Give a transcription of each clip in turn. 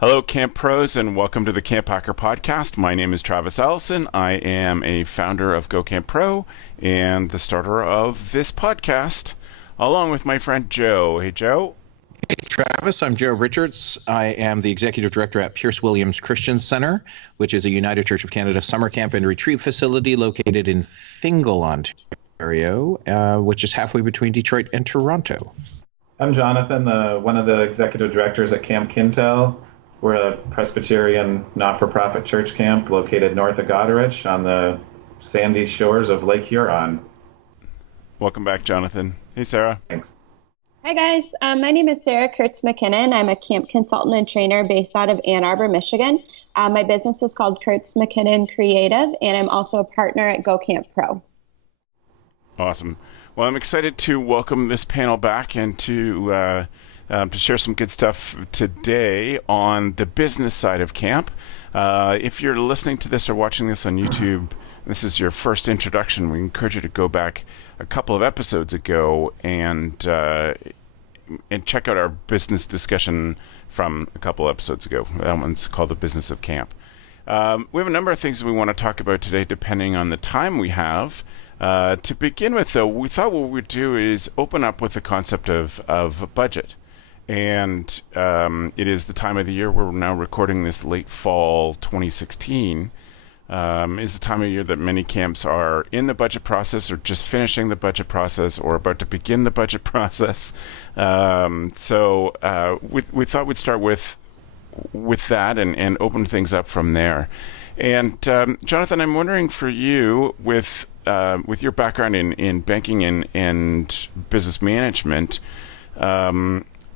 Hello, Camp Pros, and welcome to the CampHacker podcast. My name is Travis Allison. I am a founder of Go Camp Pro and the starter of this podcast, along with my friend Joe. Hey, Joe. Hey, Travis, I'm Joe Richards. I am the executive director at Pierce Williams Christian Center, which is a United Church of Canada summer camp and retreat facility located in Fingal, Ontario, which is halfway between Detroit and Toronto. I'm Jonathan, one of the executive directors at Camp Kintel. We're a Presbyterian not-for-profit church camp located north of Goderich on the sandy shores of Lake Huron. Welcome back, Jonathan. Hey, Sarah. Thanks. Hi, guys. My name is Sarah Kurtz-McKinnon. I'm a camp consultant and trainer based out of Ann Arbor, Michigan. My business is called Kurtz-McKinnon Creative, and I'm also a partner at Go Camp Pro. Awesome. Well, I'm excited to welcome this panel back and to share some good stuff today on the business side of camp. If you're listening to this or watching this on YouTube, this is your first introduction, we encourage you to go back a couple of episodes ago and check out our business discussion from a couple episodes ago. That one's called The Business of Camp. We have a number of things that we want to talk about today depending on the time we have. To begin with, though, we thought what we'd do is open up with the concept of budget. And it is the time of the year where we're now recording this late fall 2016. Is the time of year that many camps are in the budget process or just finishing the budget process or about to begin the budget process. So we thought we'd start with that and open things up from there. And Jonathan, I'm wondering for you, with your background in banking and business management,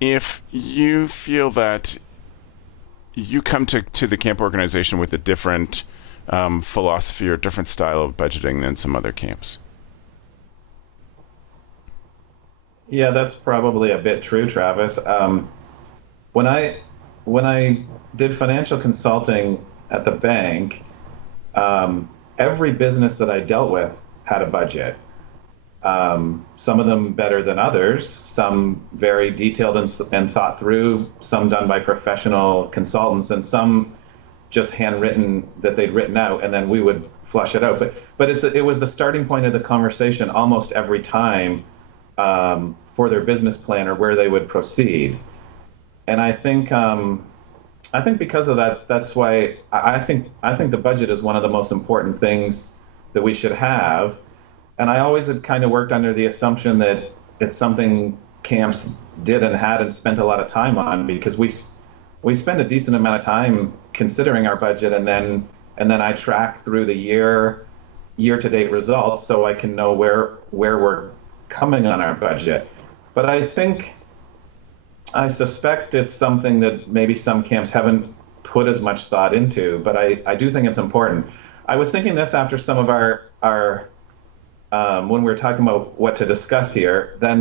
if you feel that you come to the camp organization with a different philosophy or different style of budgeting than some other camps. Yeah, that's probably a bit true, Travis. When I did financial consulting at the bank, every business that I dealt with had a budget. Some of them better than others, some very detailed and thought through, some done by professional consultants, and some just handwritten that they'd written out, and then we would flush it out. But it was the starting point of the conversation almost every time for their business plan or where they would proceed. And I think because of that, that's why I think the budget is one of the most important things that we should have. And I always had kind of worked under the assumption that it's something camps did and had and spent a lot of time on, because we spend a decent amount of time considering our budget, and then I track through the year-to-date results so I can know where we're coming on our budget. But I suspect it's something that maybe some camps haven't put as much thought into, but I do think it's important. I was thinking this after some of our when we were talking about what to discuss here, then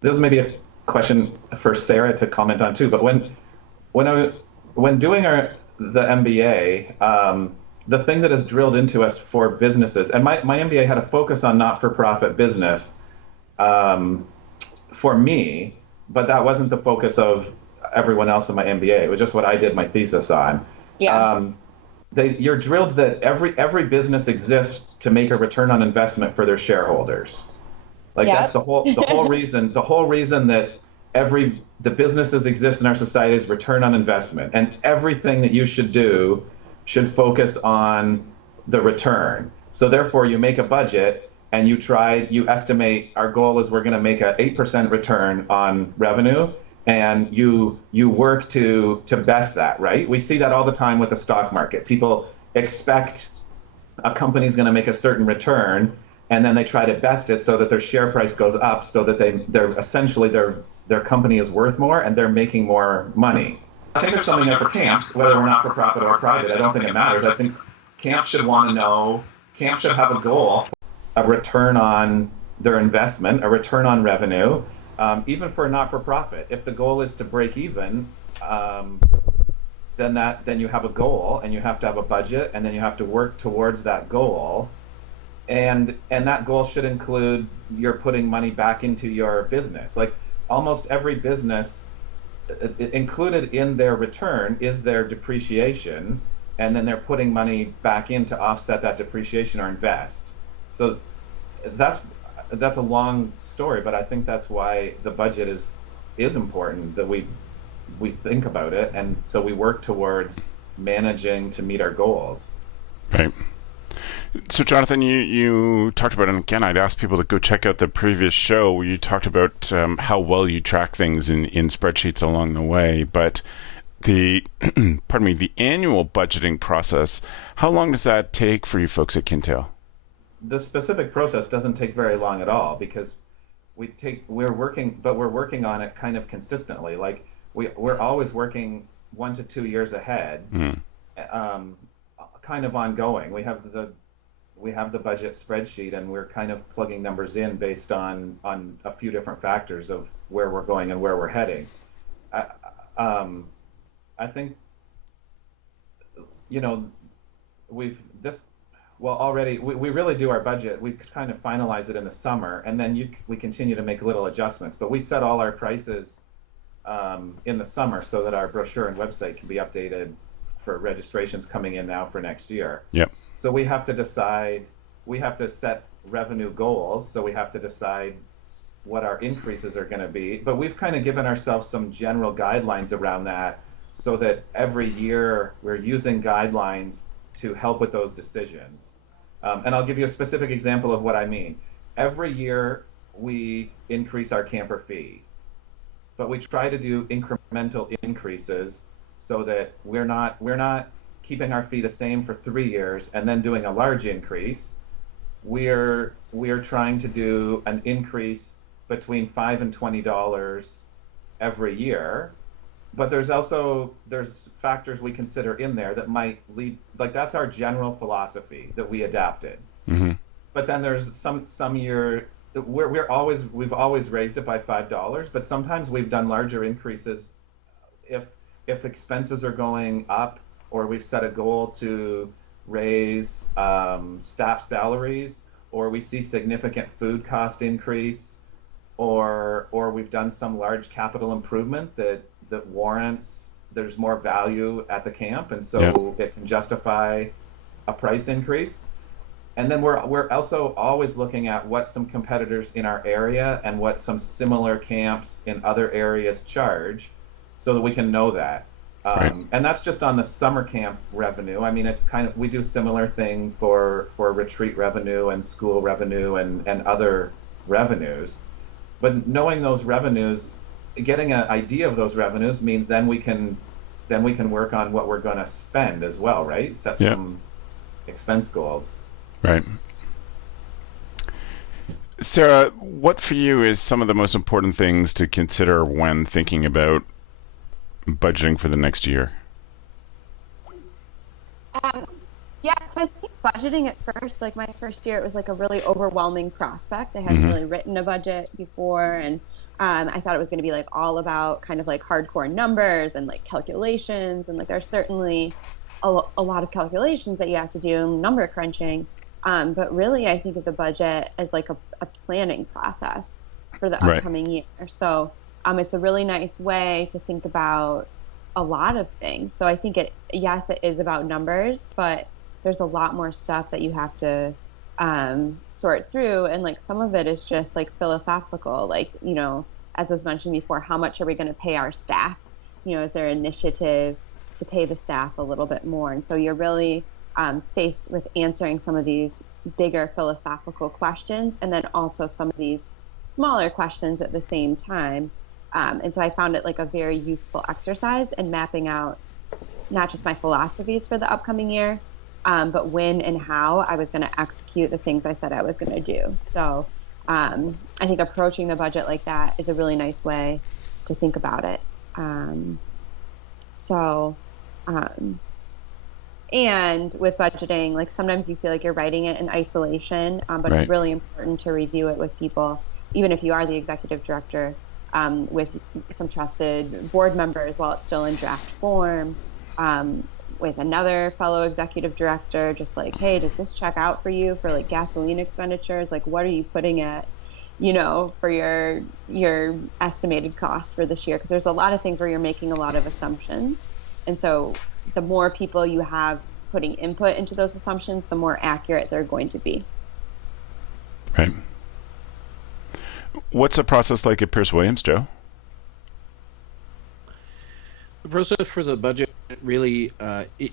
this is maybe a question for Sarah to comment on too. But when doing the MBA, the thing that is drilled into us for businesses, and my MBA had a focus on not-for-profit business for me, but that wasn't the focus of everyone else in my MBA. It was just what I did my thesis on. Yeah. You're drilled that every business exists to make a return on investment for their shareholders. That's the whole reason that the businesses exist in our society is return on investment, and everything that you should do should focus on the return. So therefore you make a budget and you estimate our goal is we're going to make an 8% return on revenue, and you work to best that, right? We see that all the time with the stock market. People expect a company's going to make a certain return, and then they try to best it so that their share price goes up, so that they're essentially their company is worth more and they're making more money. I think there's something there for camps, whether we're not for profit or private. I don't think it matters. I think camps should want to know, camps should have a goal, a return on their investment, a return on revenue, even for a not-for-profit. If the goal is to break even, then you have a goal, and you have to have a budget, and then you have to work towards that goal. And that goal should include you're putting money back into your business. Like almost every business included in their return is their depreciation, and then they're putting money back in to offset that depreciation or invest. So that's a long story, but I think that's why the budget is important, that we think about it, and so we work towards managing to meet our goals. Right. So, Jonathan, you talked about, and again, I'd ask people to go check out the previous show where you talked about how well you track things in spreadsheets along the way. But the, pardon me, the annual budgeting process, how long does that take for you folks at Kintail? The specific process doesn't take very long at all, because we're working on it kind of consistently. Like we're always working 1 to 2 years ahead, kind of ongoing. We have the budget spreadsheet, and we're kind of plugging numbers in based on a few different factors of where we're going and where we're heading. I think, already we really do our budget. We kind of finalize it in the summer, and then we continue to make little adjustments. But we set all our prices in the summer so that our brochure and website can be updated for registrations coming in now for next year. Yep. So we have to set revenue goals. So we have to decide what our increases are going to be. But we've kind of given ourselves some general guidelines around that, so that every year we're using guidelines to help with those decisions. And I'll give you a specific example of what I mean. Every year we increase our camper fee, but we try to do incremental increases so that we're not keeping our fee the same for 3 years and then doing a large increase. We're trying to do an increase between $5 and $20 every year. But there's factors we consider in there that might lead, like that's our general philosophy that we adapted. Mm-hmm. But then there's some year we've always raised it by $5, but sometimes we've done larger increases if expenses are going up, or we've set a goal to raise staff salaries, or we see significant food cost increase, or we've done some large capital improvement that warrants, there's more value at the camp, and so it can justify a price increase. And then we're also always looking at what some competitors in our area and what some similar camps in other areas charge, so that we can know that. Right. And that's just on the summer camp revenue. I mean, it's kind of, we do similar thing for retreat revenue and school revenue and other revenues. But knowing those revenues, getting an idea of those revenues means then we can work on what we're going to spend as well, right? Set some expense goals. Right. Sarah, what for you is some of the most important things to consider when thinking about budgeting for the next year? So I think budgeting at first, like my first year, it was like a really overwhelming prospect. I hadn't really written a budget before, and I thought it was going to be like all about kind of like hardcore numbers and like calculations, and like there's certainly a lot of calculations that you have to do, number crunching. But really, I think of the budget as like a planning process for the upcoming year. So it's a really nice way to think about a lot of things. So I think it is about numbers, but there's a lot more stuff that you have to sort through. And like some of it is just like philosophical, like, as was mentioned before, how much are we going to pay our staff? Is there an initiative to pay the staff a little bit more? And so you're really faced with answering some of these bigger philosophical questions, and then also some of these smaller questions at the same time. And so I found it like a very useful exercise in mapping out not just my philosophies for the upcoming year, but when and how I was going to execute the things I said I was going to do. So I think approaching the budget like that is a really nice way to think about it. And with budgeting, like sometimes you feel like you're writing it in isolation, but it's really important to review it with people, even if you are the executive director, with some trusted board members while it's still in draft form, with another fellow executive director, just like, hey, does this check out for you for like gasoline expenditures? Like, what are you putting at for your estimated cost for this year, because there's a lot of things where you're making a lot of assumptions. And so the more people you have putting input into those assumptions, the more accurate they're going to be. Right. What's the process like at Pierce Williams, Joe? The process for the budget really,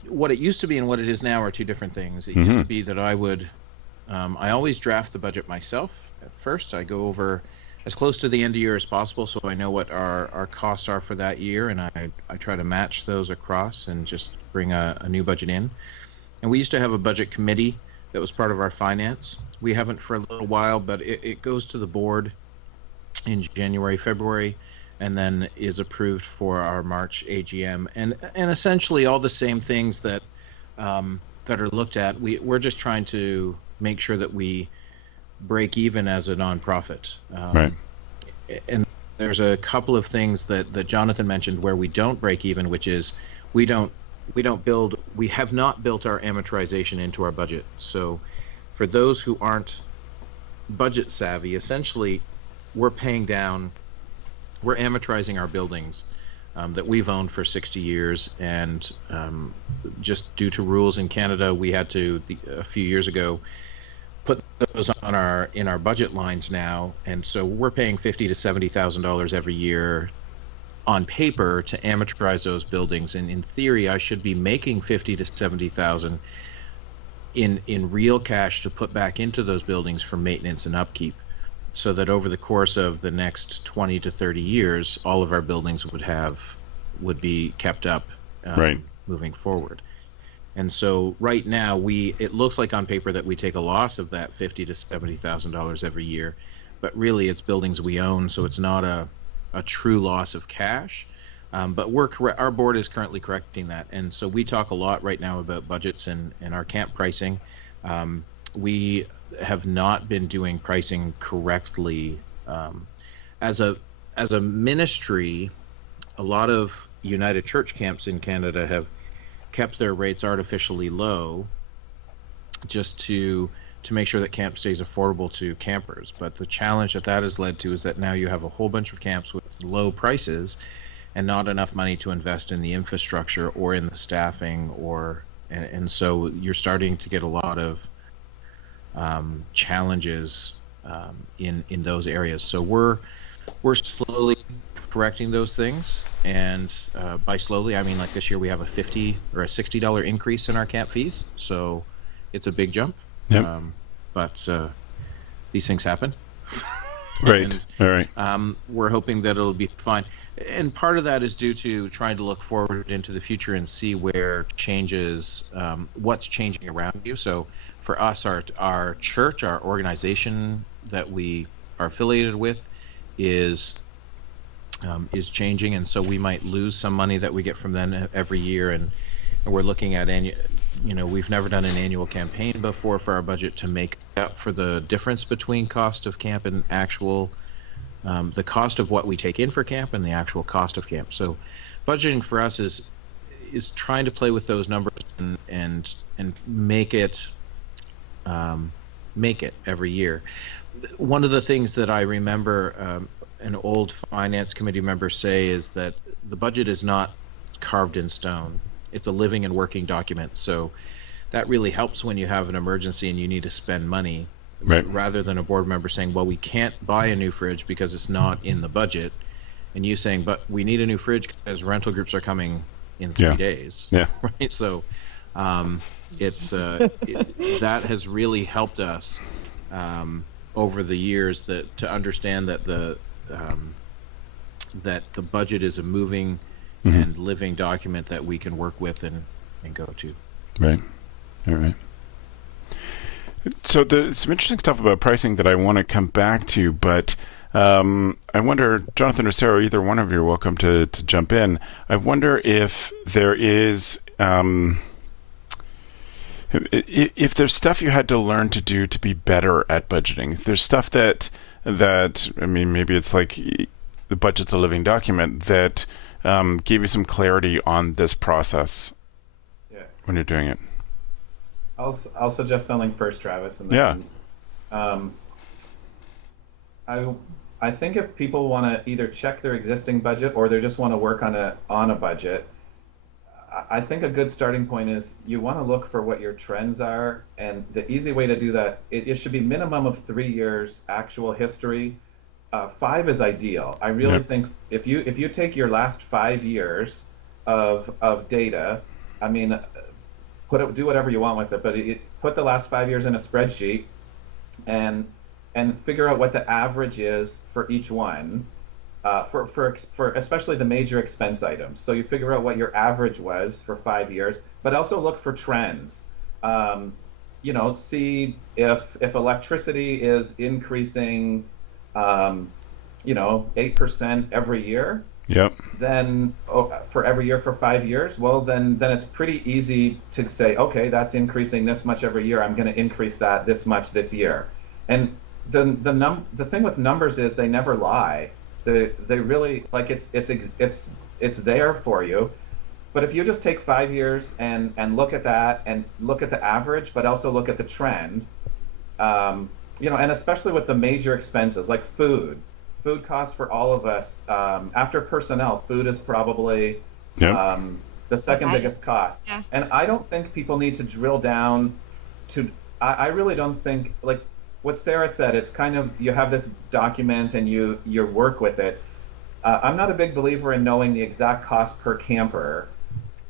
what it used to be and what it is now are two different things. It used to be that I always draft the budget myself at first. I go over as close to the end of year as possible so I know what our costs are for that year, and I try to match those across and just bring a new budget in. And we used to have a budget committee that was part of our finance. We haven't for a little while, but it goes to the board in January, February, and then is approved for our March AGM. And essentially all the same things that are looked at. We're just trying to make sure that we break even as a nonprofit. Right. And there's a couple of things that Jonathan mentioned where we don't break even, which is we have not built our amortization into our budget. So for those who aren't budget savvy, essentially we're amortizing our buildings that we've owned for 60 years, and just due to rules in Canada, we had to a few years ago put those in our budget lines now, and so we're paying $50,000 to $70,000 every year on paper to amortize those buildings. And in theory, I should be making $50,000 to $70,000 in real cash to put back into those buildings for maintenance and upkeep, so that over the course of the next 20 to 30 years, all of our buildings would be kept up right. moving forward. And so right now, it looks like on paper that we take a loss of that $50,000 to $70,000 every year, but really it's buildings we own, so it's not a true loss of cash. But our board is currently correcting that, and so we talk a lot right now about budgets and our camp pricing. We have not been doing pricing correctly. As a ministry, a lot of United Church camps in Canada have kept their rates artificially low just to make sure that camp stays affordable to campers. But the challenge that has led to is that now you have a whole bunch of camps with low prices and not enough money to invest in the infrastructure or in the staffing, and so you're starting to get a lot of challenges in those areas. So we're slowly correcting those things, and by slowly I mean like this year we have a $50 or a $60 increase in our camp fees, so it's a big jump. Yep. But these things happen. Right. And, all right. We're hoping that it'll be fine, and part of that is due to trying to look forward into the future and see where changes, what's changing around you. So for us, our church, our organization that we are affiliated with is changing, and so we might lose some money that we get from them every year, and we're looking at we've never done an annual campaign before for our budget to make up for the difference between cost of camp and actual the cost of what we take in for camp and the actual cost of camp. So budgeting for us is trying to play with those numbers and make it every year. One of the things that I remember an old finance committee member say is that the budget is not carved in stone. It's a living and working document. So that really helps when you have an emergency and you need to spend money, right, rather than a board member saying, well, we can't buy a new fridge because it's not in the budget, and you saying, but we need a new fridge because rental groups are coming in 3 days. Yeah. Right. So that has really helped us over the years to understand that the budget is a moving and living document that we can work with and go to. Right. All right. So there's some interesting stuff about pricing that I want to come back to, but I wonder, Jonathan or Sarah, either one of you are welcome to jump in. I wonder if there is, if there's stuff you had to learn to do to be better at budgeting. If there's stuff that I mean, maybe it's like the budget's a living document that gave you some clarity on this process when you're doing it. I'll suggest something first, Travis, and then I I think if people want to either check their existing budget or they just want to work on a budget, I think a good starting point is you want to look for what your trends are, and the easy way to do that, it should be minimum of 3 years actual history. 5 is ideal. I really Yep. think if you take your last 5 years of data, I mean, do whatever you want with it, but put the last 5 years in a spreadsheet and figure out what the average is for each one, for especially the major expense items. So you figure out what your average was for 5 years, but also look for trends. Um, See if electricity is increasing, 8% every year, Yep. then for every year for 5 years, well, then it's pretty easy to say, okay, that's increasing this much every year. I'm going to increase that this much this year. And the thing with numbers is they never lie. They really, like, it's there for you. But if you just take 5 years and look at that and look at the average, but also look at the trend, and especially with the major expenses like food costs for all of us, after personnel, food is probably Yep. the second Right. biggest cost. Yeah. And I don't think people need to drill down to, I really don't think, like what Sarah said, it's kind of, you have this document and you work with it. I'm not a big believer in knowing the exact cost per camper,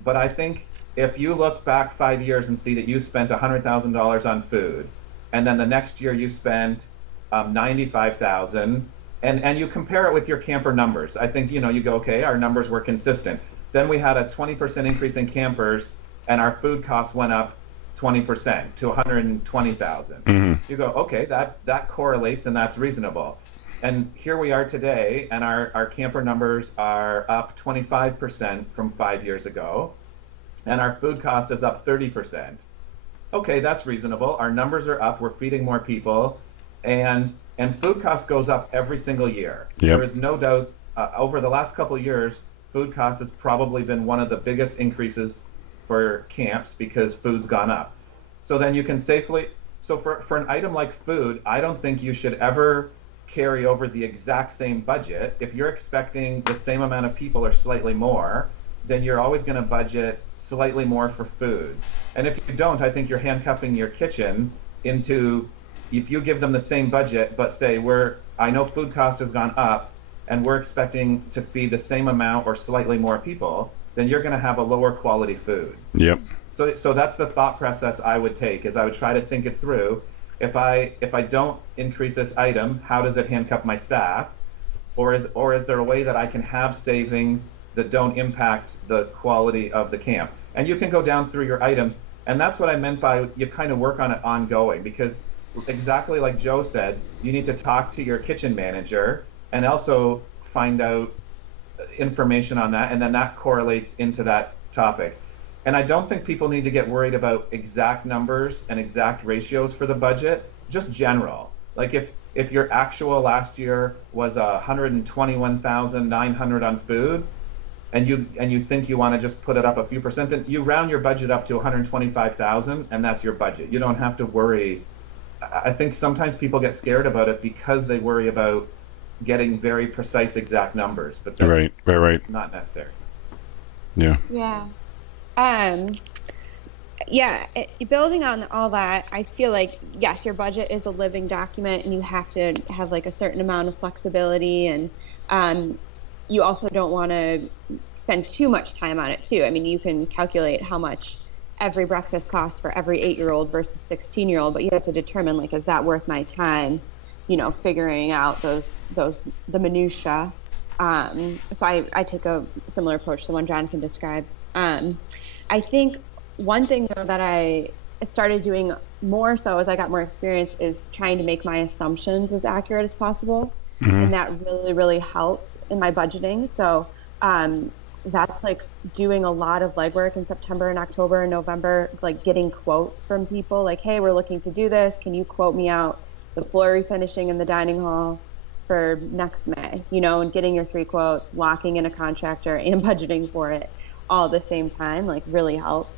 but I think if you look back 5 years and see that you spent $100,000 on food, and then the next year you spent 95,000, and you compare it with your camper numbers, I think you go, okay, our numbers were consistent. Then we had a 20% increase in campers, and our food costs went up 20% to 120,000. You go, okay, that correlates and that's reasonable. And here we are today, and our camper numbers are up 25% from 5 years ago, and our food cost is up 30%. Okay, that's reasonable. Our numbers are up. We're feeding more people, and food cost goes up every single year. Yep. There is no doubt. Over the last couple of years, food cost has probably been one of the biggest increases for camps because food's gone up. So then you can safely. So for an item like food, I don't think you should ever carry over the exact same budget. If you're expecting the same amount of people or slightly more, then you're always going to budget slightly more for food. And if you don't, I think you're handcuffing your kitchen into, if you give them the same budget, but say I know food cost has gone up and we're expecting to feed the same amount or slightly more people, then you're going to have a lower quality food. Yep. So that's the thought process I would take, is I would try to think it through. If I don't increase this item, how does it handcuff my staff? Or is there a way that I can have savings that don't impact the quality of the camp? And you can go down through your items, and that's what I meant by you kind of work on it ongoing, because exactly like Joe said, you need to talk to your kitchen manager and also find out information on that, and then that correlates into that topic. And I don't think people need to get worried about exact numbers and exact ratios for the budget, just general. Like if your actual last year was 121,900 on food, and you think you want to just put it up a few percent, then you round your budget up to 125,000, and that's your budget. You don't have to worry. I think sometimes people get scared about it because they worry about getting very precise exact numbers, but that's Right. not necessary. Yeah. Yeah. Building on all that, I feel like, yes, your budget is a living document and you have to have like a certain amount of flexibility, and you also don't want to spend too much time on it too. I mean, you can calculate how much every breakfast costs for every 8-year-old versus 16-year-old, but you have to determine, like, is that worth my time, figuring out the minutia. So I take a similar approach to the one Jonathan describes. I think one thing, though, that I started doing more so as I got more experience is trying to make my assumptions as accurate as possible. And that really, really helped in my budgeting. So that's like doing a lot of legwork in September and October and November, like getting quotes from people like, hey, we're looking to do this. Can you quote me out the floor refinishing in the dining hall for next May? And getting your 3 quotes, locking in a contractor and budgeting for it all at the same time, like, really helps.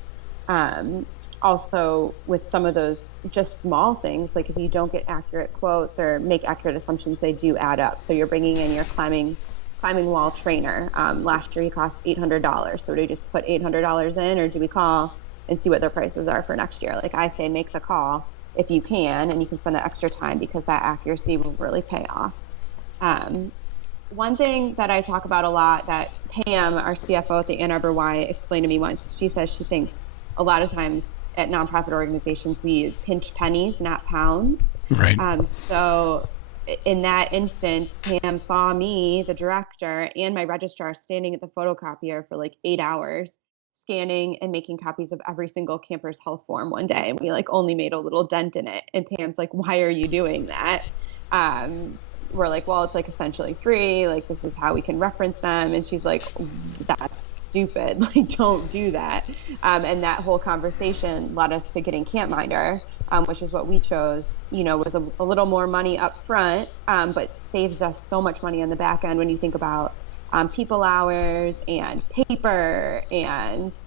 also with some of those just small things, like if you don't get accurate quotes or make accurate assumptions, they do add up. So you're bringing in your climbing wall trainer. Last year he cost $800. So do we just put $800 in, or do we call and see what their prices are for next year? Like I say, make the call if you can, and you can spend the extra time because that accuracy will really pay off. One thing that I talk about a lot that Pam, our CFO at the Ann Arbor Y, explained to me once. She says she thinks a lot of times at nonprofit organizations we use pinch pennies, not pounds. Right. So in that instance, Pam saw me, the director, and my registrar standing at the photocopier for like 8 hours, scanning and making copies of every single camper's health form one day. And we like only made a little dent in it. And Pam's like, why are you doing that? We're like, well, it's like essentially free. Like, this is how we can reference them. And she's like, that's stupid. Like, don't do that. And that whole conversation led us to getting CampMinder, which is what we chose, was a little more money up front, but saves us so much money on the back end when you think about people hours and paper and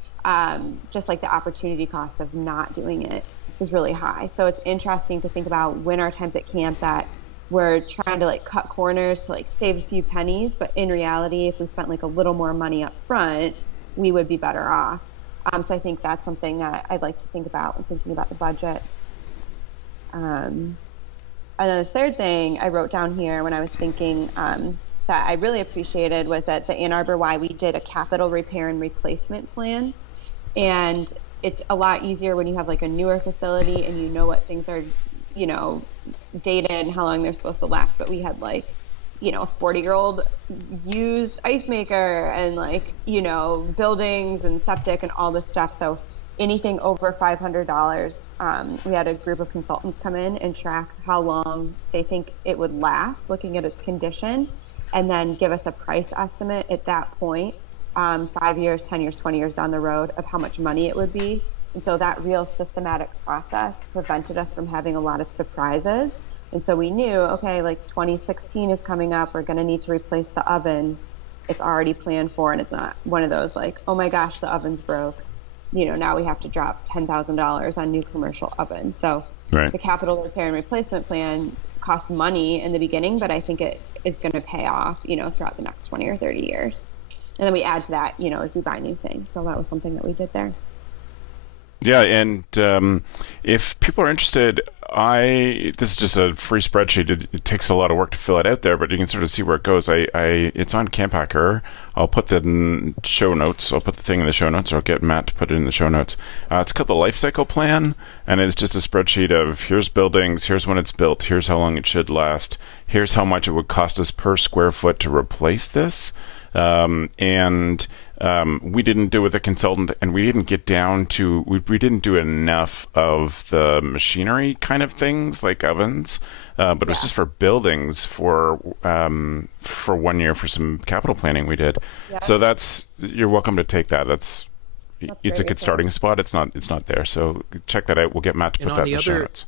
just like the opportunity cost of not doing it is really high. So it's interesting to think about when our times at camp that we're trying to like cut corners to like save a few pennies, but in reality, if we spent like a little more money up front, we would be better off. So I think that's something that I'd like to think about when thinking about the budget. And then the third thing I wrote down here when I was thinking that I really appreciated was that the Ann Arbor Y, we did a capital repair and replacement plan. And it's a lot easier when you have like a newer facility and you know what things are, dated and how long they're supposed to last. But we had like, a 40-year-old used ice maker and like, buildings and septic and all this stuff. So anything over $500, we had a group of consultants come in and track how long they think it would last, looking at its condition, and then give us a price estimate at that point, 5 years, 10 years, 20 years down the road of how much money it would be. And so that real systematic process prevented us from having a lot of surprises. And so we knew, okay, like 2016 is coming up, we're going to need to replace the ovens. It's already planned for, and it's not one of those like, oh my gosh, the oven's broke. Now we have to drop $10,000 on new commercial ovens. So Right. The capital repair and replacement plan cost money in the beginning, but I think it is going to pay off, throughout the next 20 or 30 years. And then we add to that, as we buy new things. So that was something that we did there. Yeah, and if people are interested, this is just a free spreadsheet. It takes a lot of work to fill it out there, but you can sort of see where it goes. It's on CampHacker. I'll put the show notes. I'll put the thing in the show notes, or I'll get Matt to put it in the show notes. It's called the Life Cycle Plan, and it's just a spreadsheet of here's buildings, here's when it's built, here's how long it should last, here's how much it would cost us per square foot to replace this. We didn't do it with a consultant, and we didn't get down to we didn't do enough of the machinery kind of things like ovens, but it was just for buildings for 1 year for some capital planning we did. Yeah. So you're welcome to take that. It's a good starting spot. It's not there. So check that out. We'll get Matt to put that in the show notes.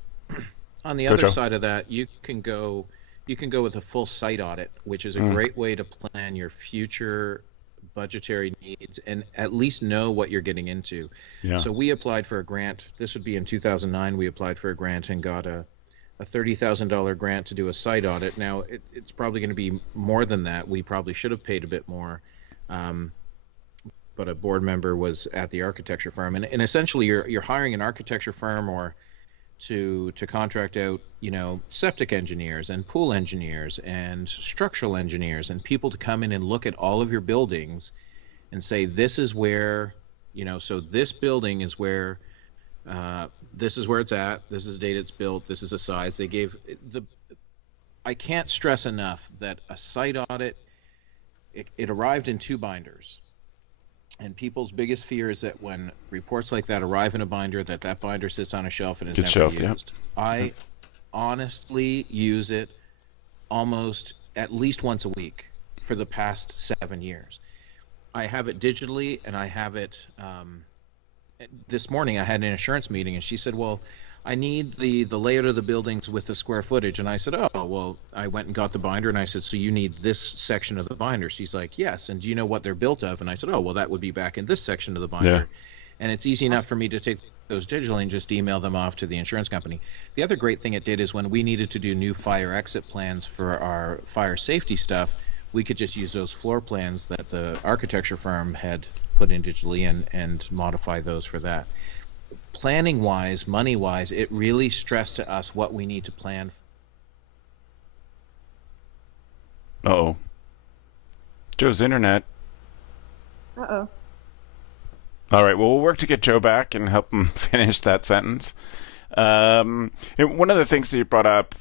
On the other side of that, you can go with a full site audit, which is a great way to plan your future budgetary needs and at least know what you're getting into. Yeah. So we applied for a grant. This would be in 2009. We applied for a grant and got a $30,000 grant to do a site audit. Now it's probably going to be more than that. We probably should have paid a bit more, but a board member was at the architecture firm, and essentially you're hiring an architecture firm or to contract out, septic engineers and pool engineers and structural engineers and people to come in and look at all of your buildings and say, this is where, so this building is where, this is where it's at, this is the date it's built, this is the size. I can't stress enough that a site audit, it arrived in 2 binders. And people's biggest fear is that when reports like that arrive in a binder, that binder sits on a shelf and is never used. Yeah. I honestly use it almost at least once a week for the past 7 years. I have it digitally, and I have it. This morning I had an insurance meeting, and she said, well, I need the layout of the buildings with the square footage. And I said, oh, well, I went and got the binder, and I said, so you need this section of the binder? She's like, yes. And do you know what they're built of? And I said, oh, well, that would be back in this section of the binder. And it's easy enough for me to take those digitally and just email them off to the insurance company. The other great thing it did is when we needed to do new fire exit plans for our fire safety stuff, we could just use those floor plans that the architecture firm had put in digitally and modify those for that. Planning wise, money wise, it really stressed to us what we need to plan. Uh-oh. Joe's internet. Uh-oh. All right, well, we'll work to get Joe back and help him finish that sentence. And one of the things that you brought up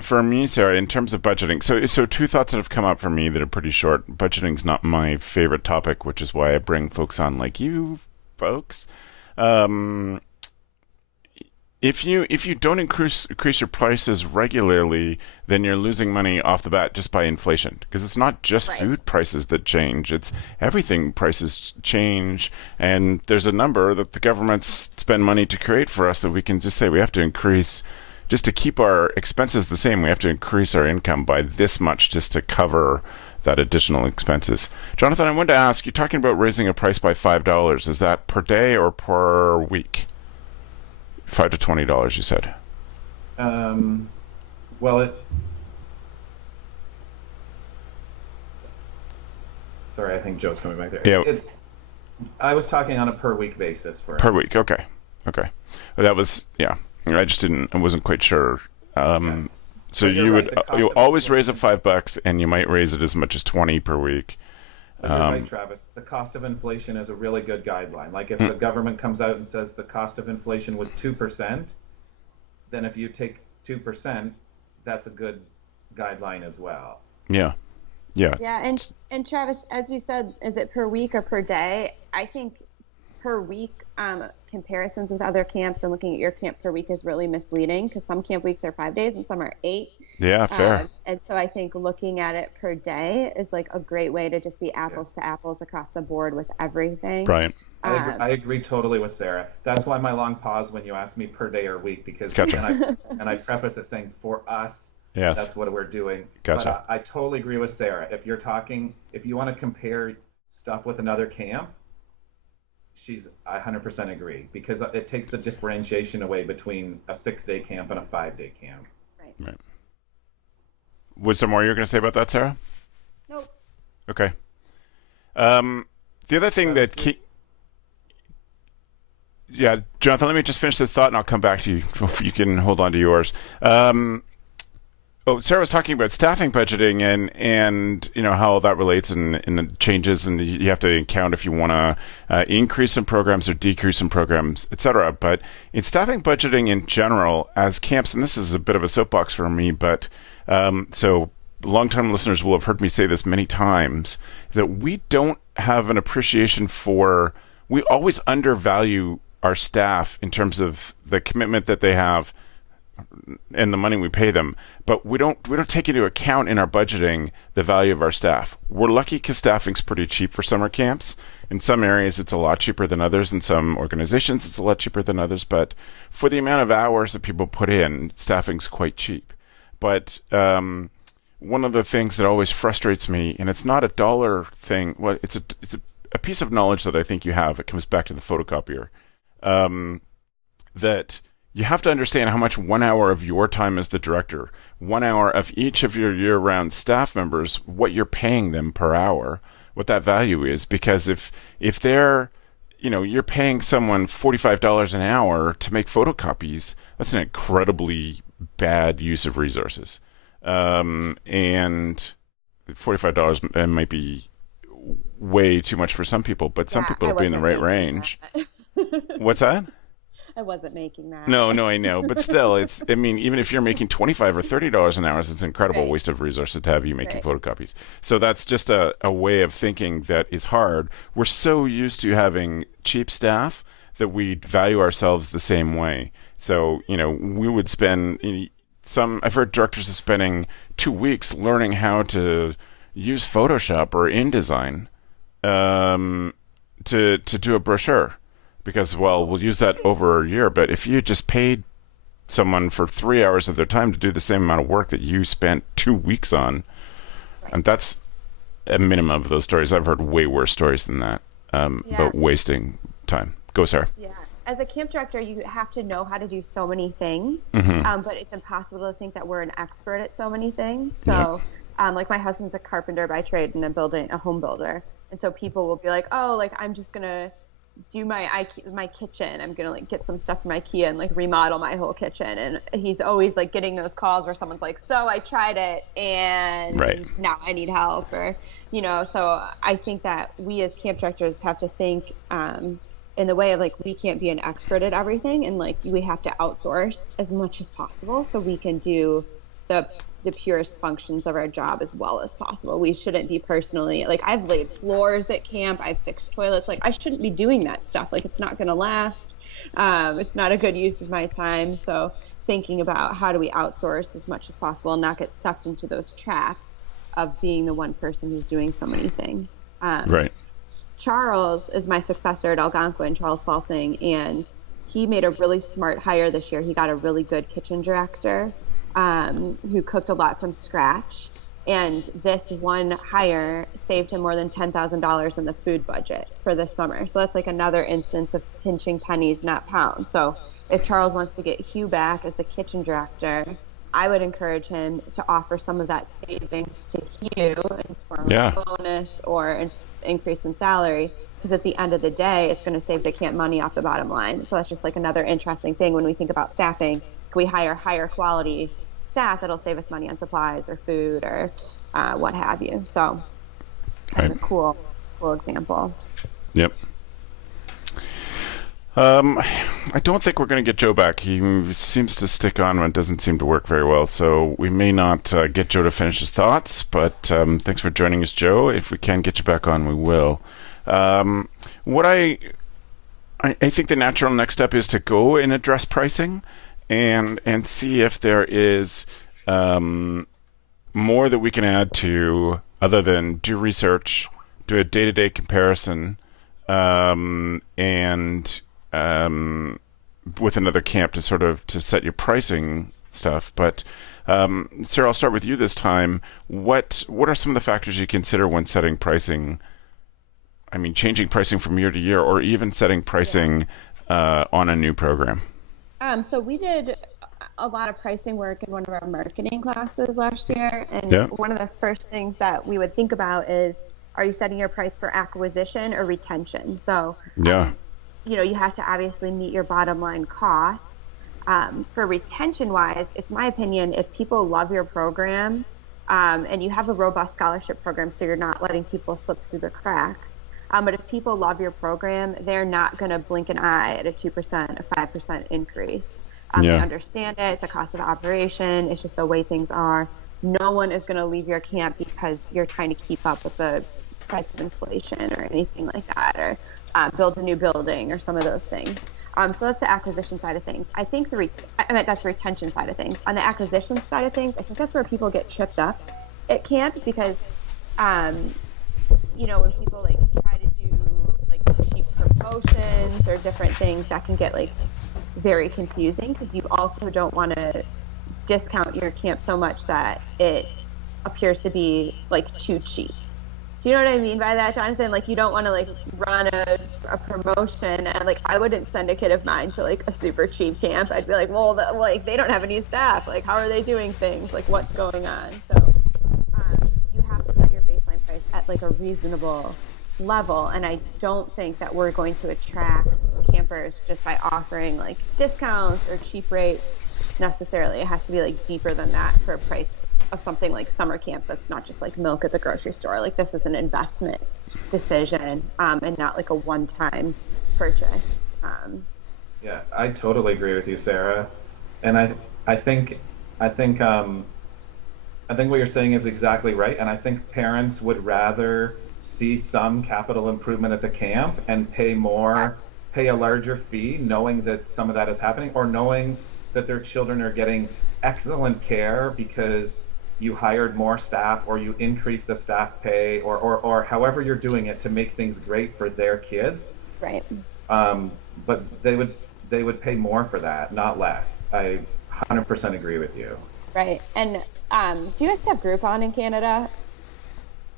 for me, Sarah, in terms of budgeting, so two thoughts that have come up for me that are pretty short. Budgeting's not my favorite topic, which is why I bring folks on like you folks. If you don't increase your prices regularly, then you're losing money off the bat just by inflation. Because it's not just food prices that change; it's everything prices change, and there's a number that the governments spend money to create for us that we can just say we have to increase, just to keep our expenses the same. We have to increase our income by this much just to cover that additional expenses. Jonathan, I wanted to ask, you're talking about raising a price by $5. Is that per day or per week? $5 to $20, you said. Well, sorry, I think Joe's coming back there. Yeah. I was talking on a per week basis for per week. Okay. Well, that was, yeah. I wasn't quite sure. So you would you always raise it $5, and you might raise it as much as 20 per week. You're right, Travis. The cost of inflation is a really good guideline. Like if the government comes out and says the cost of inflation was 2%, then if you take 2%, that's a good guideline as well. Yeah. And Travis, as you said, is it per week or per day? I think per week comparisons with other camps and looking at your camp per week is really misleading because some camp weeks are 5 days and some are 8. Yeah, fair. And so I think looking at it per day is like a great way to just be apples to apples across the board with everything. Right. I agree totally with Sarah. That's why my long pause when you asked me per day or week, because gotcha. and I preface it saying for us, yes, that's what we're doing. Gotcha. But I totally agree with Sarah. If you want to compare stuff with another camp, I 100% agree, because it takes the differentiation away between a 6-day camp and a 5-day camp. Right. Was there more you were going to say about that, Sarah? Nope. Okay. The other thing yeah, Jonathan, let me just finish this thought and I'll come back to you. You can hold on to yours. Sarah was talking about staffing budgeting and how that relates and the changes, and you have to count if you want to increase some programs or decrease some programs, etc. But in staffing budgeting in general, as camps, and this is a bit of a soapbox for me, but so long-time listeners will have heard me say this many times, that we don't have an appreciation we always undervalue our staff in terms of the commitment that they have and the money we pay them, but we don't take into account in our budgeting the value of our staff. We're lucky because staffing's pretty cheap for summer camps. In some areas it's a lot cheaper than others. In some organizations it's a lot cheaper than others, but for the amount of hours that people put in, staffing's quite cheap. But one of the things that always frustrates me, and it's not a dollar thing, well, it's a piece of knowledge that I think you have. It comes back to the photocopier, that you have to understand how much 1 hour of your time as the director, 1 hour of each of your year-round staff members, what you're paying them per hour, what that value is. Because if they're, you're paying someone $45 an hour to make photocopies, that's an incredibly bad use of resources. And $45 might be way too much for some people, but some people will be in the right range. What's that? I wasn't making that. No, I know. But still, even if you're making $25 or $30 an hour, it's an incredible waste of resources to have you making photocopies. So that's just a way of thinking that is hard. We're so used to having cheap staff that we value ourselves the same way. So, we would spend I've heard directors of spending 2 weeks learning how to use Photoshop or InDesign to do a brochure. Because, we'll use that over a year, but if you just paid someone for 3 hours of their time to do the same amount of work that you spent 2 weeks on, and that's a minimum of those stories. I've heard way worse stories than that about wasting time. Go, Sarah. Yeah. As a camp director, you have to know how to do so many things, but it's impossible to think that we're an expert at so many things. So, like my husband's a carpenter by trade and a home builder, and so people will be like, "Oh, like I'm just gonna do my kitchen. I'm gonna like get some stuff from IKEA and like remodel my whole kitchen." And he's always like getting those calls where someone's like, "So I tried it and now I need help," or So I think that we as camp directors have to think in the way of like we can't be an expert at everything, and like we have to outsource as much as possible so we can do the purest functions of our job as well as possible. We shouldn't be personally like I've laid floors at camp, I've fixed toilets, like I shouldn't be doing that stuff. Like it's not going to last. It's not a good use of my time. So thinking about how do we outsource as much as possible and not get sucked into those traps of being the one person who's doing so many things. Right. Charles is my successor at Algonquin, Charles Falsing, and he made a really smart hire this year. He got a really good kitchen director who cooked a lot from scratch. And this one hire saved him more than $10,000 in the food budget for this summer. So that's like another instance of pinching pennies, not pounds. So if Charles wants to get Hugh back as the kitchen director, I would encourage him to offer some of that savings to Hugh in form of bonus or an increase in salary, because at the end of the day, it's going to save the camp money off the bottom line. So that's just like another interesting thing when we think about staffing. Can we hire higher quality staff that'll save us money on supplies or food or what have you? So that's a cool example. Yep. I don't think we're going to get Joe back. He seems to stick on when it doesn't seem to work very well, so we may not get Joe to finish his thoughts, but thanks for joining us, Joe. If we can get you back on, we will. What I think the natural next step is to go and address pricing and see if there is more that we can add to other than do research, do a day-to-day comparison, and with another camp to sort of to set your pricing stuff. But Sarah, I'll start with you this time. What are some of the factors you consider when setting pricing? I mean, changing pricing from year to year, or even setting pricing on a new program. So we did a lot of pricing work in one of our marketing classes last year, and one of the first things that we would think about is, are you setting your price for acquisition or retention? So you have to obviously meet your bottom line costs. For retention wise, it's my opinion, if people love your program and you have a robust scholarship program, so you're not letting people slip through the cracks. But if people love your program, they're not going to blink an eye at a 2%, a 5% increase. They understand it. It's a cost of operation. It's just the way things are. No one is going to leave your camp because you're trying to keep up with the price of inflation or anything like that, or build a new building or some of those things. So that's the acquisition side of things. I think that's the retention side of things. On the acquisition side of things, I think that's where people get tripped up at camp because, when people like try to do like cheap promotions or different things, that can get like very confusing because you also don't want to discount your camp so much that it appears to be like too cheap. Do you know what I mean by that, Jonathan? Like you don't want to like run a promotion, and like I wouldn't send a kid of mine to like a super cheap camp. I'd be like, well, they don't have any staff. Like how are they doing things? Like what's going on? So you have to set your baseline price at like a reasonable level, and I don't think that we're going to attract campers just by offering like discounts or cheap rates necessarily. It has to be like deeper than that for a price of something like summer camp that's not just like milk at the grocery store. Like this is an investment decision and not like a one-time purchase. Yeah, I totally agree with you, Sarah. And I think what you're saying is exactly right. And I think parents would rather see some capital improvement at the camp and pay a larger fee, knowing that some of that is happening, or knowing that their children are getting excellent care because you hired more staff or you increased the staff pay or however you're doing it to make things great for their kids. Right. But they would pay more for that, not less. I 100% agree with you. Right. And do you guys have Groupon in Canada?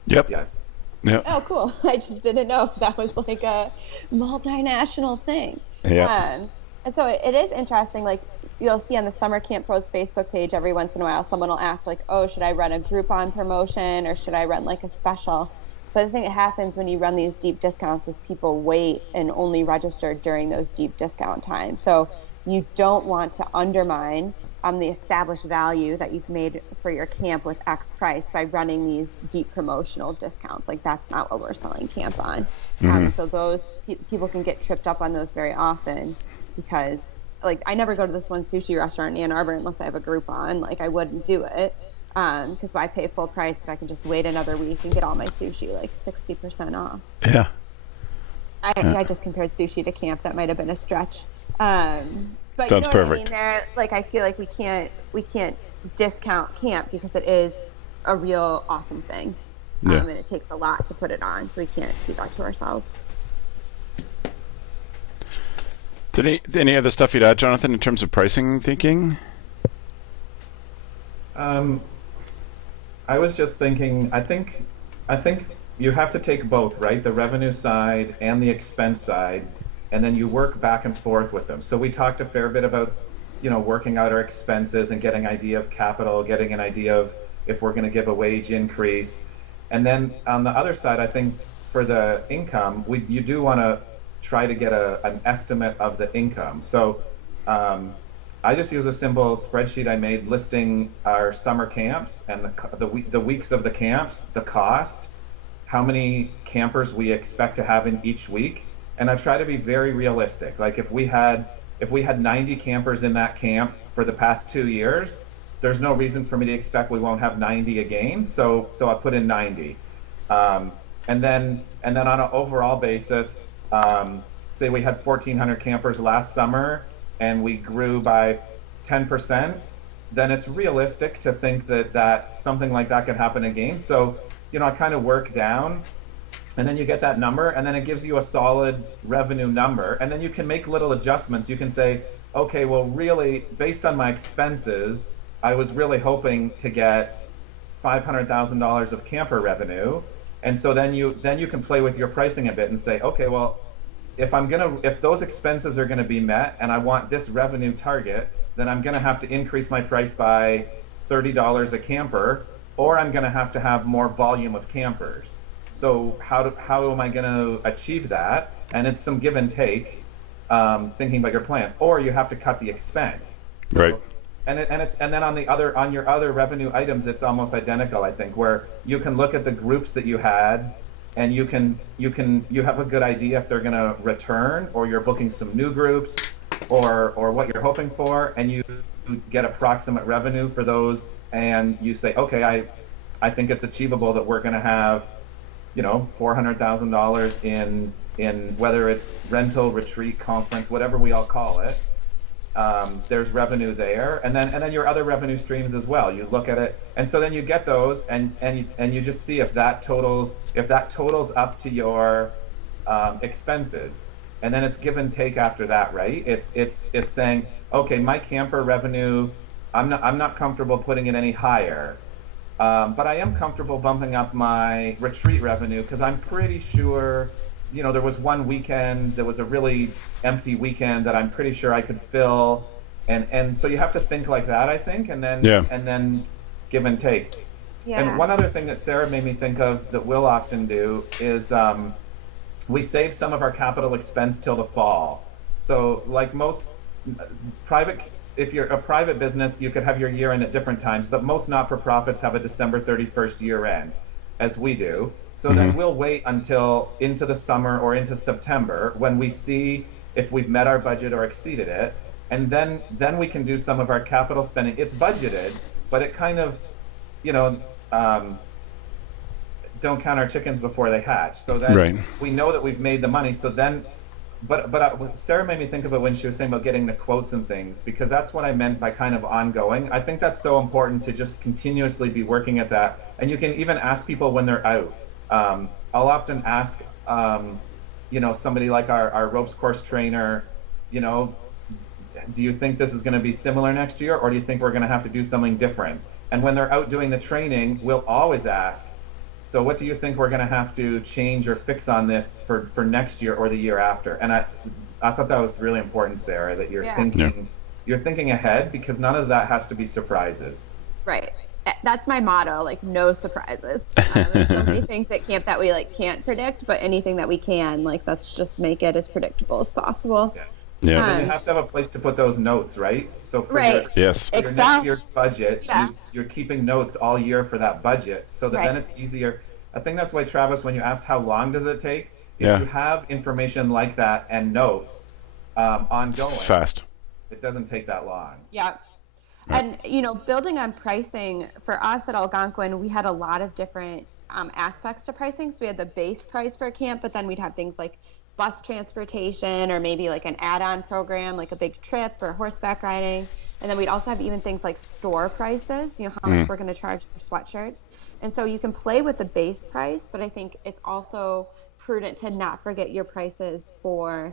Yep. Yes. Yeah. Oh, cool. I just didn't know that was like a multinational thing. Yeah. And so it is interesting. Like you'll see on the Summer Camp Pros Facebook page every once in a while, someone will ask like, "Oh, should I run a Groupon promotion or should I run like a special?" But the thing that happens when you run these deep discounts is people wait and only register during those deep discount times. So you don't want to undermine the established value that you've made for your camp with X price by running these deep promotional discounts. Like that's not what we're selling camp on. So those people can get tripped up on those very often because like I never go to this one sushi restaurant in Ann Arbor unless I have a Groupon. Like I wouldn't do it because why pay full price if I can just wait another week and get all my sushi like 60% off. Yeah. I just compared sushi to camp. That might have been a stretch. But Sounds you know what perfect. I mean? There, like I feel like we can't discount camp because it is a real awesome thing, Yeah. and it takes a lot to put it on. So we can't do that to ourselves. Any other stuff you'd add, Jonathan, in terms of pricing thinking? I was just thinking, I think you have to take both, right? The revenue side and the expense side, and then you work back and forth with them. So we talked a fair bit about, working out our expenses and getting an idea of capital, getting an idea of if we're going to give a wage increase. And then on the other side, I think for the income, you do want to try to get an estimate of the income. So I just use a simple spreadsheet I made listing our summer camps and the weeks of the camps, the cost, how many campers we expect to have in each week. And I try to be very realistic. Like if we had 90 campers in that camp for the past 2 years, there's no reason for me to expect we won't have 90 again. So I put in 90. And then on an overall basis, say we had 1,400 campers last summer and we grew by 10%, then it's realistic to think that something like that could happen again. So, I kind of work down, and then you get that number, and then it gives you a solid revenue number, and then you can make little adjustments. You can say, okay, well, really, based on my expenses, I was really hoping to get $500,000 of camper revenue, and so then you can play with your pricing a bit and say, okay, well, if those expenses are gonna be met, and I want this revenue target, then I'm gonna have to increase my price by $30 a camper, or I'm gonna have to have more volume of campers. So how am I gonna achieve that? And it's some give and take, thinking about your plan, or you have to cut the expense. Right. And then on your other revenue items, it's almost identical, I think, where you can look at the groups that you had, and you have a good idea if they're going to return, or you're booking some new groups, or what you're hoping for, and you get approximate revenue for those, and you say, okay, I think it's achievable that we're going to have, $400,000 in whether it's rental, retreat, conference, whatever we all call it. There's revenue there, and then your other revenue streams as well. You look at it, and so then you get those, and you just see if that totals up to your expenses, and then it's give and take after that, right? It's saying, okay, my camper revenue, I'm not comfortable putting it any higher, but I am comfortable bumping up my retreat revenue because I'm pretty sure. There was one weekend, there was a really empty weekend that I'm pretty sure I could fill. And so you have to think like that, I think, and then give and take. Yeah. And one other thing that Sarah made me think of that we'll often do is we save some of our capital expense till the fall. So like most if you're a private business, you could have your year end at different times, but most not-for-profits have a December 31st year end, as we do. So then we'll wait until into the summer or into September when we see if we've met our budget or exceeded it. And then we can do some of our capital spending. It's budgeted, but it kind of, don't count our chickens before they hatch. So then we know that we've made the money. So then, but Sarah made me think of it when she was saying about getting the quotes and things, because that's what I meant by kind of ongoing. I think that's so important to just continuously be working at that. And you can even ask people when they're out. I'll often ask, somebody like our ropes course trainer, do you think this is going to be similar next year, or do you think we're going to have to do something different? And when they're out doing the training, we'll always ask, So what do you think we're going to have to change or fix on this for next year or the year after? And I thought that was really important, Sarah, that you're you're thinking ahead, because none of that has to be surprises. Right. That's my motto, like no surprises. There's so many things at camp that we like can't predict, but anything that we can, like, let's just make it as predictable as possible. Yeah. And you have to have a place to put those notes, right? So for Right. your Excel. next year's budget, Yeah. you're keeping notes all year for that budget, so that then it's easier. I think that's why, Travis, when you asked how long does it take, if you have information like that and notes ongoing, it's fast. It doesn't take that long. Yeah. And, you know, building on pricing, for us at Algonquin, we had a lot of different aspects to pricing. So we had the base price for a camp, but then we'd have things like bus transportation, or maybe like an add-on program, like a big trip or horseback riding. And then we'd also have even things like store prices, you know, how much we're going to charge for sweatshirts. And so you can play with the base price, but I think it's also prudent to not forget your prices for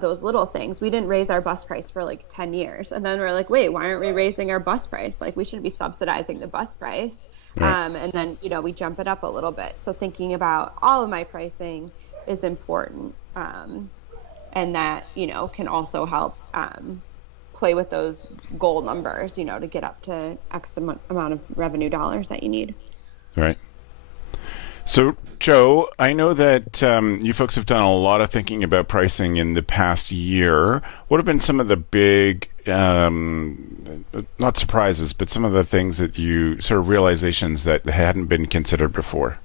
those little things. We didn't raise our bus price for like 10 years. And then we're like, wait, why aren't we raising our bus price? Like, we shouldn't be subsidizing the bus price. Right. And then, you know, we jump it up a little bit. So thinking about all of my pricing is important. And that, you know, can also help play with those goal numbers, you know, to get up to X amount of revenue dollars that you need. Right. So, Joe, I know that you folks have done a lot of thinking about pricing in the past year. What have been some of the big, not surprises, but some of the things that you sort of realizations that hadn't been considered before?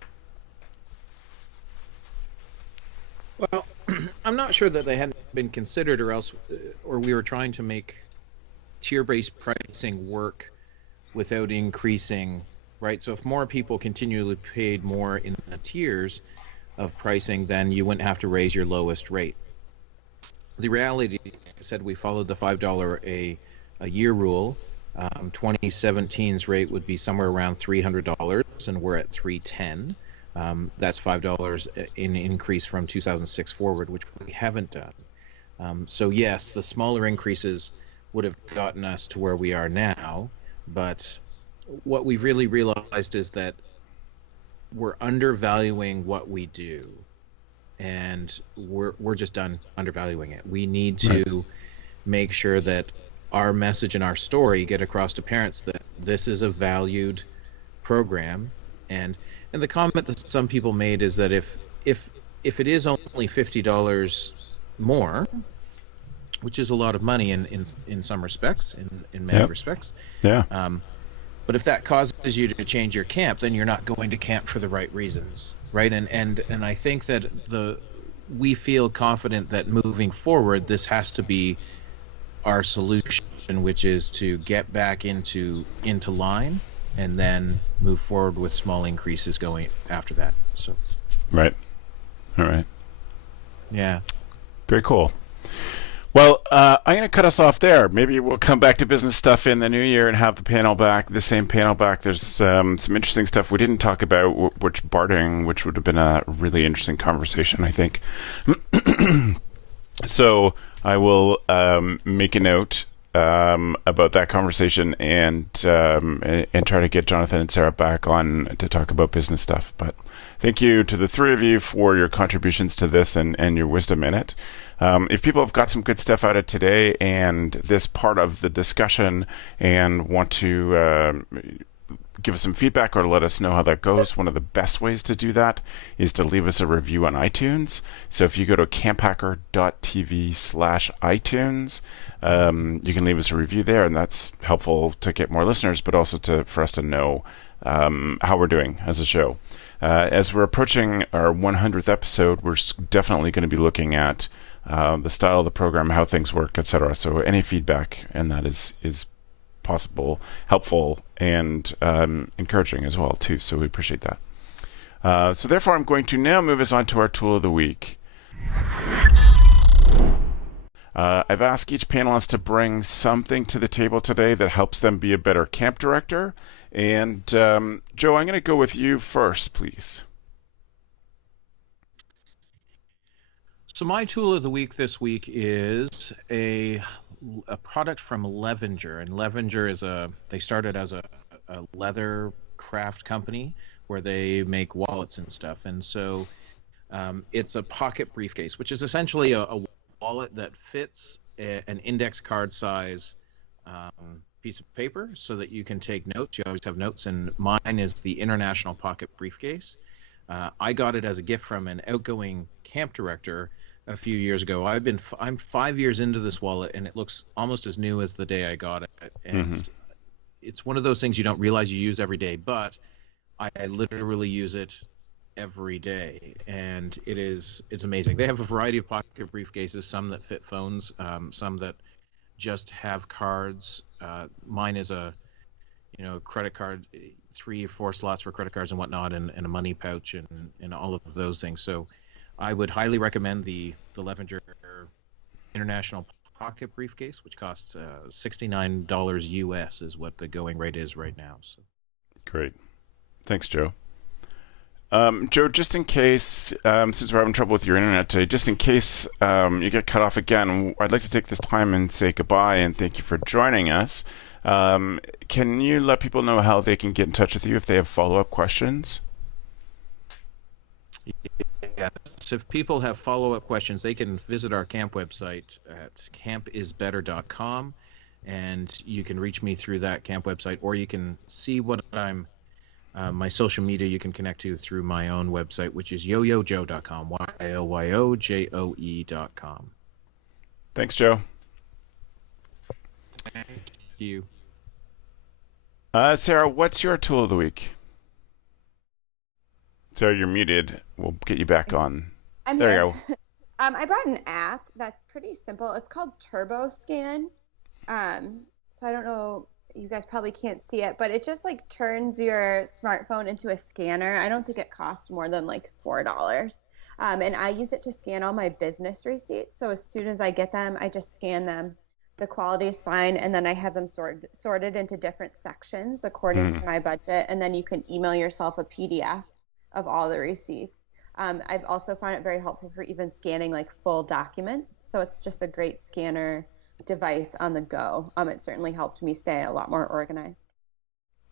Well, I'm not sure that they hadn't been considered, or we were trying to make tier-based pricing work without increasing. Right, so if more people continually paid more in the tiers of pricing, then you wouldn't have to raise your lowest rate. The reality, I said, we followed the $5 a year rule. 2017's rate would be somewhere around $300, and we're at $310. That's $5 in increase from 2006 forward, which we haven't done. So yes, the smaller increases would have gotten us to where we are now, but what we've really realized is that we're undervaluing what we do, and we're just done undervaluing it. We need to make sure that our message and our story get across to parents that this is a valued program. And the comment that some people made is that if it is only $50 more, which is a lot of money in some respects, in many respects, but if that causes you to change your camp, then you're not going to camp for the right reasons, right? And I think that we feel confident that moving forward, this has to be our solution, which is to get back into line and then move forward with small increases going after that. So, right, all right, yeah, very cool. Well, I'm going to cut us off there. Maybe we'll come back to business stuff in the new year and have the same panel back. There's some interesting stuff we didn't talk about, which bartering, which would have been a really interesting conversation, I think. So I will make a note about that conversation and try to get Jonathan and Sarah back on to talk about business stuff. But thank you to the three of you for your contributions to this and your wisdom in it. If people have got some good stuff out of today and this part of the discussion and want to give us some feedback or let us know how that goes, one of the best ways to do that is to leave us a review on iTunes. So if you go to camphacker.tv/iTunes, you can leave us a review there, and that's helpful to get more listeners, but also for us to know how we're doing as a show. As we're approaching our 100th episode, we're definitely going to be looking at the style of the program, how things work, etc. So any feedback and that is possible, helpful, and encouraging as well too. So we appreciate that. So therefore, I'm going to now move us on to our tool of the week. I've asked each panelist to bring something to the table today that helps them be a better camp director. And Joe, I'm going to go with you first, please. So my tool of the week this week is a product from Levenger, and Levenger they started as a leather craft company where they make wallets and stuff. And so it's a pocket briefcase, which is essentially a wallet that fits an index card size piece of paper so that you can take notes. You always have notes, and mine is the International Pocket Briefcase. I got it as a gift from an outgoing camp director a few years ago. I'm 5 years into this wallet, and it looks almost as new as the day I got it. And it's one of those things you don't realize you use every day, but I literally use it every day, and it's amazing. They have a variety of pocket briefcases, some that fit phones, some that just have cards. Mine is a credit card, 3 or 4 slots for credit cards and whatnot, and a money pouch and all of those things. So I would highly recommend the Levenger International Pocket Briefcase, which costs $69 US is what the going rate is right now. So great. Thanks, Joe. Joe, just in case, since we're having trouble with your internet today, just in case you get cut off again, I'd like to take this time and say goodbye and thank you for joining us. Can you let people know how they can get in touch with you if they have follow-up questions? Yeah. So if people have follow-up questions, they can visit our camp website at campisbetter.com, and you can reach me through that camp website, or you can see what my social media you can connect to through my own website, which is yoyojoe.com, yoyojoe.com. Thanks, Joe. Thank you. Sarah, what's your tool of the week? Sarah, you're muted. We'll get you back on. I'm there here. You go. I brought an app that's pretty simple. It's called TurboScan. So I don't know, you guys probably can't see it, but it just like turns your smartphone into a scanner. I don't think it costs more than like $4. And I use it to scan all my business receipts. So as soon as I get them, I just scan them. The quality is fine, and then I have them sorted into different sections according to my budget, and then you can email yourself a PDF of all the receipts. I've also found it very helpful for even scanning like full documents. So it's just a great scanner device on the go. It certainly helped me stay a lot more organized.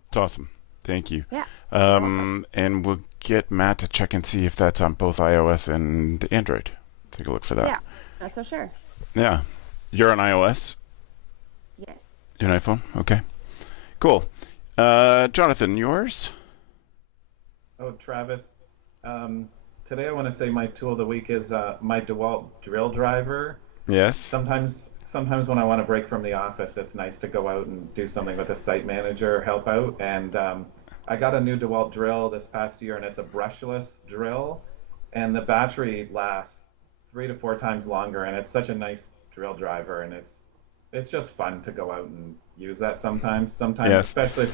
It's awesome. Thank you. Yeah. And we'll get Matt to check and see if that's on both iOS and Android. Take a look for that. Yeah, not so sure. Yeah. You're on iOS? Yes. You're on iPhone? Okay. Cool. Jonathan, yours? Oh, Travis. Today I want to say my tool of the week is my DeWalt drill driver. Yes. Sometimes when I want to break from the office, it's nice to go out and do something with a site manager, help out. And I got a new DeWalt drill this past year, and it's a brushless drill, and the battery lasts 3 to 4 times longer, and it's such a nice drill driver, and it's just fun to go out and use that sometimes. Yes. Especially if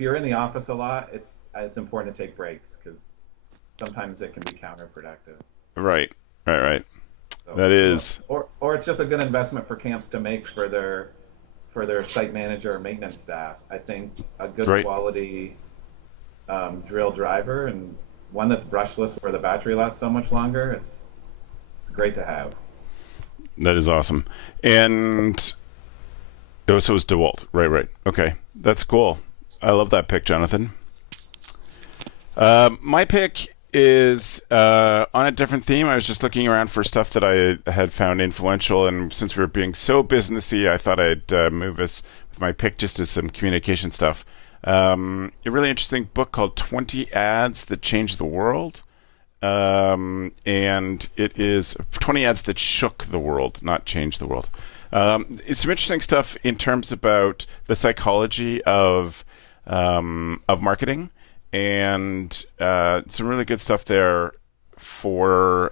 you're in the office a lot, it's important to take breaks, because sometimes it can be counterproductive. Right. So, that is. Or it's just a good investment for camps to make for their site manager or maintenance staff. I think a good quality drill driver, and one that's brushless where the battery lasts so much longer, it's great to have. That is awesome. And so is DeWalt. Right. Okay. That's cool. I love that pick, Jonathan. My pick is on a different theme. I was just looking around for stuff that I had found influential, and since we were being so businessy, I thought I'd move us with my pick just to some communication stuff. A really interesting book called 20 Ads That Changed the World. And it is 20 ads that shook the world, not changed the world. It's some interesting stuff in terms about the psychology of marketing, and some really good stuff there for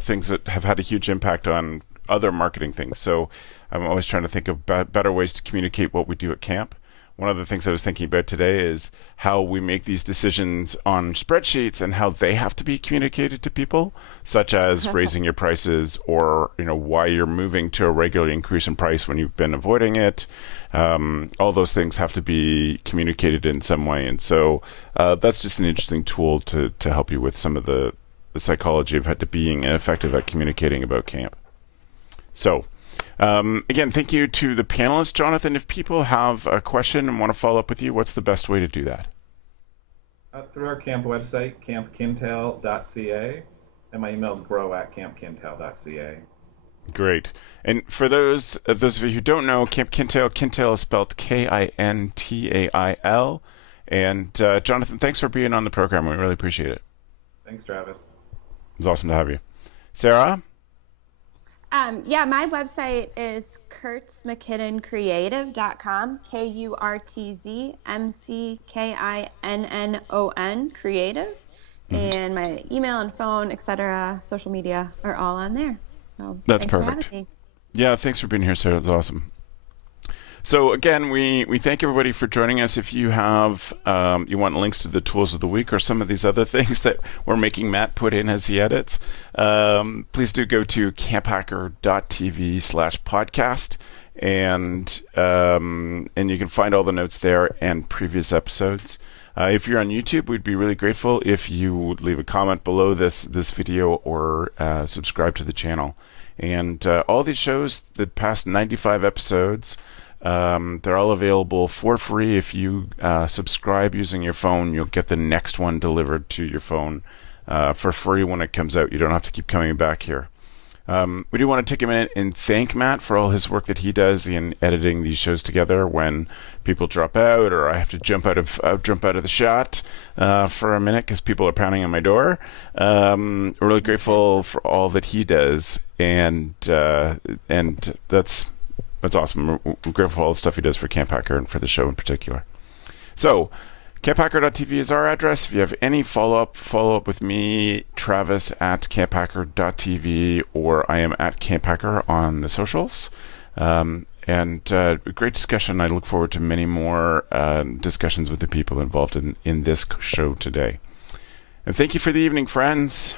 things that have had a huge impact on other marketing things. So I'm always trying to think of better ways to communicate what we do at camp. One of the things I was thinking about today is how we make these decisions on spreadsheets and how they have to be communicated to people, such as raising your prices, or why you're moving to a regular increase in price when you've been avoiding it. All those things have to be communicated in some way, and so that's just an interesting tool to help you with some of the psychology of being effective at communicating about camp. So. Again, thank you to the panelists. Jonathan, if people have a question and want to follow up with you, what's the best way to do that? Through our camp website, campkintail.ca, and my email is grow@campkintail.ca. Great. And for those of you who don't know, Camp Kintail, Kintail is spelled Kintail. And Jonathan, thanks for being on the program. We really appreciate it. Thanks, Travis. It was awesome to have you. Sarah? Yeah, my website is kurtzmckinnoncreative.com, KurtzMckinnon creative. And my email and phone, etc., social media are all on there. So that's thanks perfect. For having me. Yeah, thanks for being here, Sarah. That's awesome. So again, we thank everybody for joining us. If you have you want links to the tools of the week or some of these other things that we're making Matt put in as he edits, please do go to camphacker.tv/podcast, and you can find all the notes there and previous episodes. If you're on YouTube, we'd be really grateful if you would leave a comment below this video or subscribe to the channel. And all these shows, the past 95 episodes, they're all available for free. If you subscribe using your phone, you'll get the next one delivered to your phone for free when it comes out. You don't have to keep coming back here. We do want to take a minute and thank Matt for all his work that he does in editing these shows together when people drop out or I have to jump out of the shot for a minute because people are pounding on my door. We're really grateful for all that he does, and that's awesome. We're grateful for all the stuff he does for CampHacker and for the show in particular. So, camphacker.tv is our address. If you have any follow up with me, Travis at camphacker.tv, or I am at CampHacker on the socials. Great discussion. I look forward to many more discussions with the people involved in this show today. And thank you for the evening, friends.